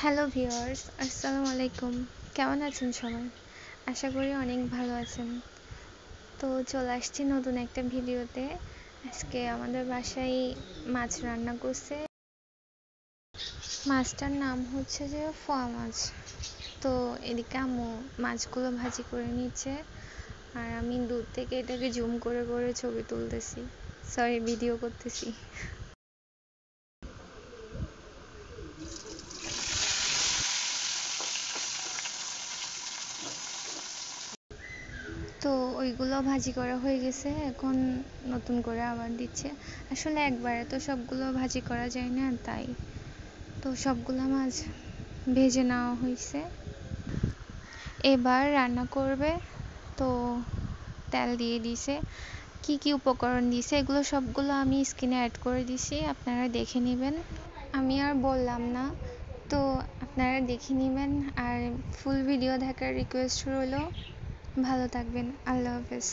Hello viewers, আসসালামু আলাইকুম। কেমন আছেন সবাই? আশা করি অনেক ভালো আছেন। তো চলে আসছি নতুন একটা ভিডিওতে। আজকে আমাদের বাসায় মাছ রান্না করছে। মাছটার নাম হচ্ছে যে ফোয়া মাছ। তো এদিকে আম্মু মাছগুলো ভাজি করে নিচ্ছে, আর আমি দূর থেকে এটাকে জুম করে করে ছবি তুলতেছি, সরি ভিডিও করতেছি। তো ওইগুলো ভাজি করা হয়ে গেছে, এখন নতুন করে আবার দিচ্ছে। আসলে একবারে তো সবগুলো ভাজি করা যায় না, তাই তো সবগুলো মাছ ভেজে নেওয়া হয়েছে। এবার রান্না করবে, তো তেল দিয়ে দিছে। কি কি উপকরণ দিছে এগুলো সবগুলো আমি স্ক্রিনে অ্যাড করে দিছি, আপনারা দেখে নেবেন। আমি আর বললাম না, তো আপনারা দেখে নেবেন। আর ফুল ভিডিও দেখার রিকোয়েস্ট রইল। ভালো থাকবেন, আল্লাহ হাফেজ।